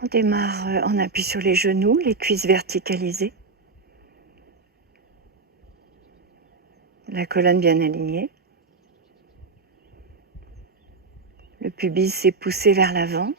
On démarre en appui sur les genoux, les cuisses verticalisées. La colonne bien alignée. Le pubis est poussé vers l'avant.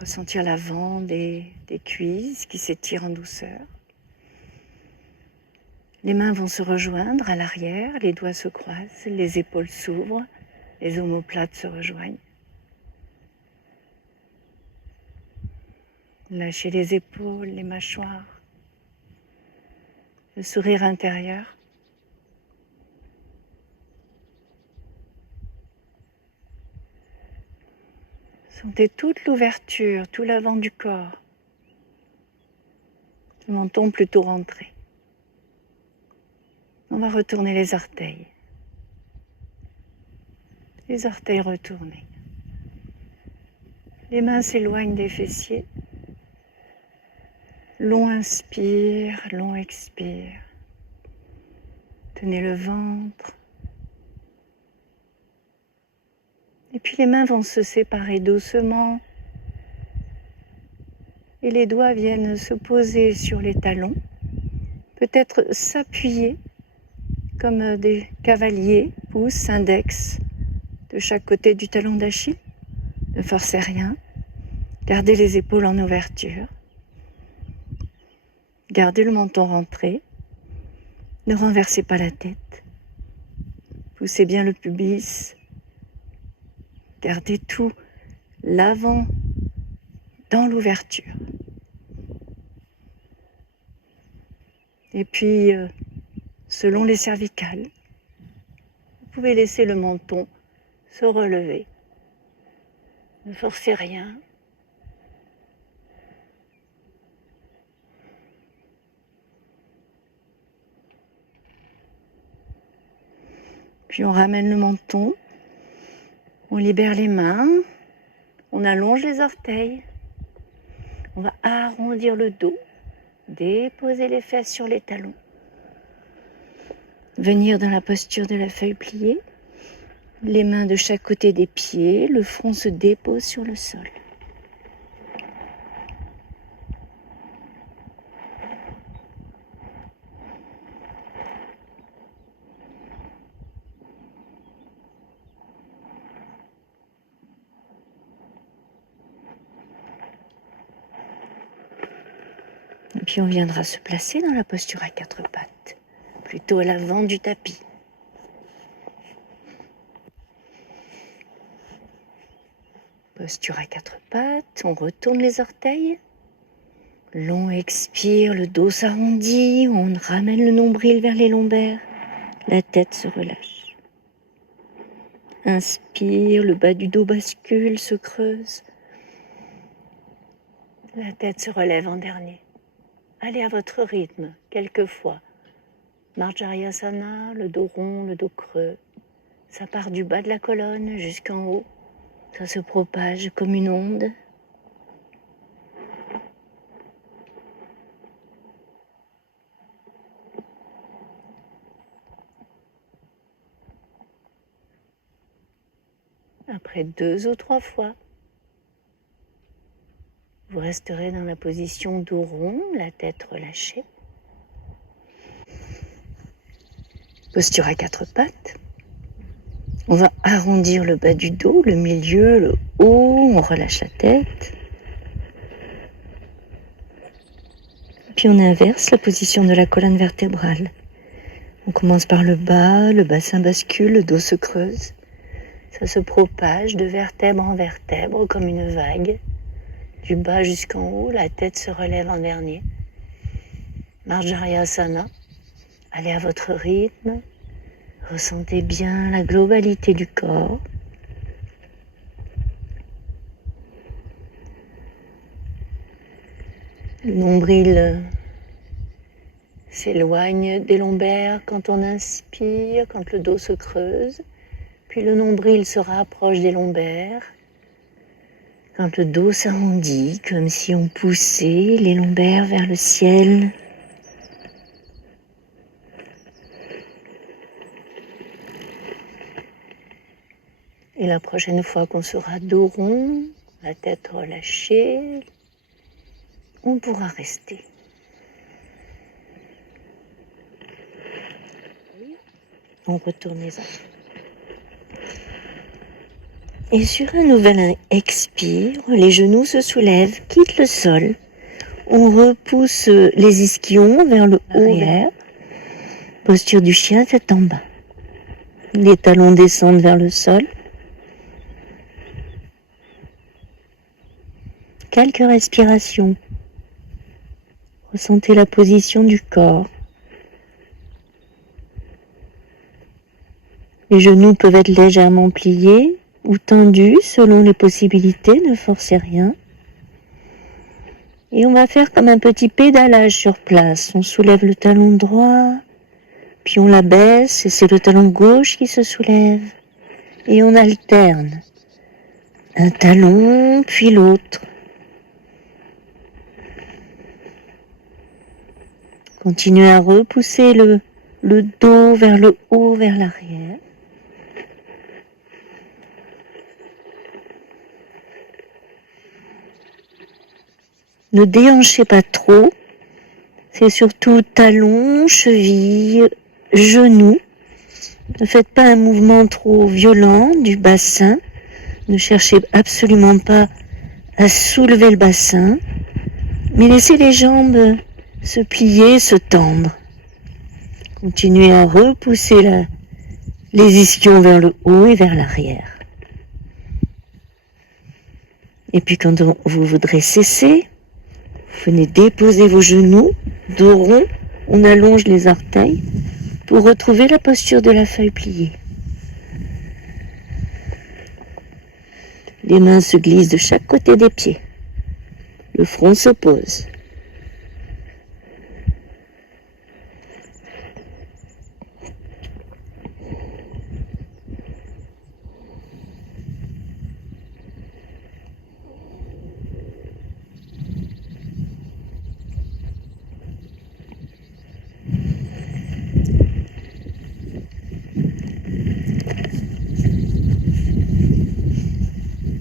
Ressentir l'avant des cuisses qui s'étirent en douceur. Les mains vont se rejoindre à l'arrière, les doigts se croisent, les épaules s'ouvrent, les omoplates se rejoignent. Lâchez les épaules, les mâchoires, le sourire intérieur. Sentez toute l'ouverture, tout l'avant du corps. Le menton plutôt rentré. On va retourner les orteils. Les orteils retournés. Les mains s'éloignent des fessiers. Long inspire, long expire. Tenez le ventre. Et puis les mains vont se séparer doucement. Et les doigts viennent se poser sur les talons. Peut-être s'appuyer comme des cavaliers, pouce, index, de chaque côté du talon d'Achille. Ne forcez rien. Gardez les épaules en ouverture. Gardez le menton rentré. Ne renversez pas la tête. Poussez bien le pubis. Gardez tout l'avant dans l'ouverture. Et puis, selon les cervicales, vous pouvez laisser le menton se relever. Ne forcez rien. Puis on ramène le menton, on libère les mains, on allonge les orteils, on va arrondir le dos, déposer les fesses sur les talons, venir dans la posture de la feuille pliée, les mains de chaque côté des pieds, le front se dépose sur le sol. Et puis on viendra se placer dans la posture à quatre pattes, plutôt à l'avant du tapis. Posture à quatre pattes, on retourne les orteils. Long expire, le dos s'arrondit, on ramène le nombril vers les lombaires, la tête se relâche. Inspire, le bas du dos bascule, se creuse. La tête se relève en dernier. Allez à votre rythme, quelquefois. Marjariyasana, le dos rond, le dos creux. Ça part du bas de la colonne jusqu'en haut. Ça se propage comme une onde. Après 2 ou 3 fois, vous resterez dans la position dos rond, la tête relâchée. Posture à quatre pattes. On va arrondir le bas du dos, le milieu, le haut, on relâche la tête. Puis on inverse la position de la colonne vertébrale. On commence par le bassin bascule, le dos se creuse. Ça se propage de vertèbre en vertèbre comme une vague. Du bas jusqu'en haut, la tête se relève en dernier. Marjariyasana, allez à votre rythme. Ressentez bien la globalité du corps. Le nombril s'éloigne des lombaires quand on inspire, quand le dos se creuse. Puis le nombril se rapproche des lombaires. Quand le dos s'arrondit, comme si on poussait les lombaires vers le ciel. Et la prochaine fois qu'on sera dos rond, la tête relâchée, on pourra rester. On retourne les épaules. Et sur un nouvel expire, les genoux se soulèvent, quittent le sol. On repousse les ischions vers le haut. Posture du chien, tête en bas. Les talons descendent vers le sol. Quelques respirations. Ressentez la position du corps. Les genoux peuvent être légèrement pliés ou tendus selon les possibilités, ne forcez rien. Et on va faire comme un petit pédalage sur place. On soulève le talon droit, puis on l'abaisse et c'est le talon gauche qui se soulève. Et on alterne. Un talon, puis l'autre. Continuez à repousser le dos vers le haut, vers l'arrière. Ne déhanchez pas trop, c'est surtout talons, chevilles, genoux. Ne faites pas un mouvement trop violent du bassin. Ne cherchez absolument pas à soulever le bassin, mais laissez les jambes se plier, se tendre. Continuez à repousser les ischions vers le haut et vers l'arrière. Et puis quand vous voudrez cesser, vous venez déposer vos genoux, dos rond, on allonge les orteils pour retrouver la posture de la feuille pliée. Les mains se glissent de chaque côté des pieds. Le front se pose.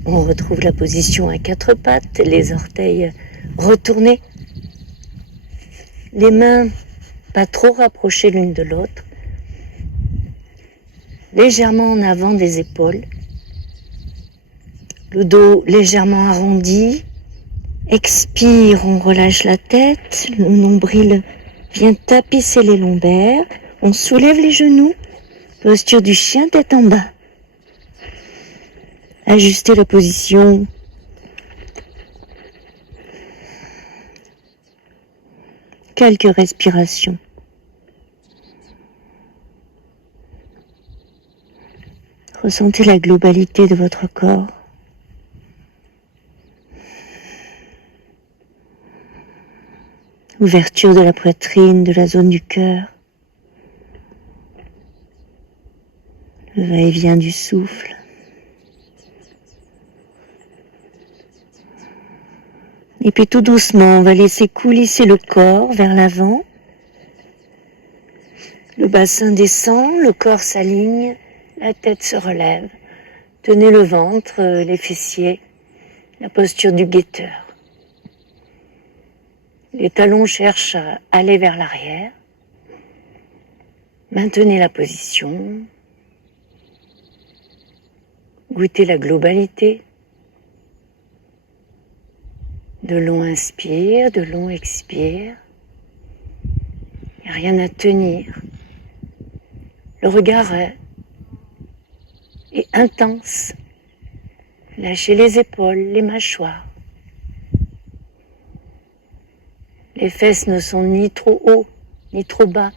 On retrouve la position à quatre pattes, les orteils retournés, les mains pas trop rapprochées l'une de l'autre, légèrement en avant des épaules, le dos légèrement arrondi. Expire, on relâche la tête, le nombril vient tapisser les lombaires, on soulève les genoux, posture du chien, tête en bas. Ajustez la position. Quelques respirations. Ressentez la globalité de votre corps. Ouverture de la poitrine, de la zone du cœur. Le va-et-vient du souffle. Et puis tout doucement, on va laisser coulisser le corps vers l'avant. Le bassin descend, le corps s'aligne, la tête se relève. Tenez le ventre, les fessiers, la posture du guetteur. Les talons cherchent à aller vers l'arrière. Maintenez la position. Goûtez la globalité. De long inspire, de long expire. Il n'y a rien à tenir. Le regard est intense. Lâchez les épaules, les mâchoires. Les fesses ne sont ni trop haut, ni trop bas.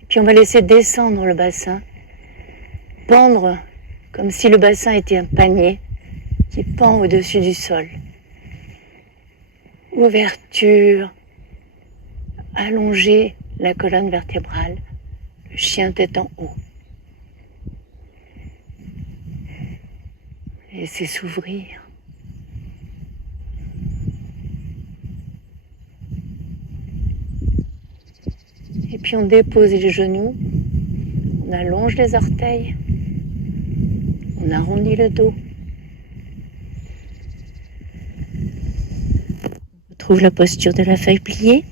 Et puis on va laisser descendre le bassin, pendre comme si le bassin était un panier qui pend au-dessus du sol. Ouverture, allonger la colonne vertébrale, le chien tête en haut. Laissez s'ouvrir. Et puis on dépose les genoux, on allonge les orteils, On arrondit le dos. On retrouve la posture de la feuille pliée.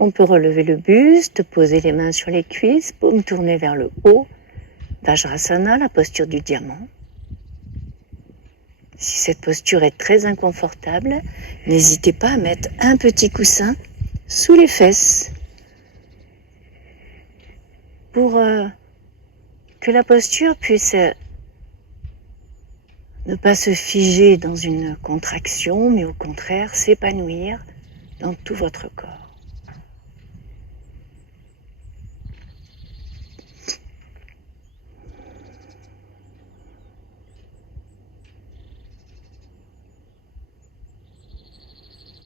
On peut relever le buste, poser les mains sur les cuisses, paumes tournées vers le haut. Vajrasana, la posture du diamant. Si cette posture est très inconfortable, n'hésitez pas à mettre un petit coussin sous les fesses pour que la posture puisse ne pas se figer dans une contraction, mais au contraire s'épanouir dans tout votre corps.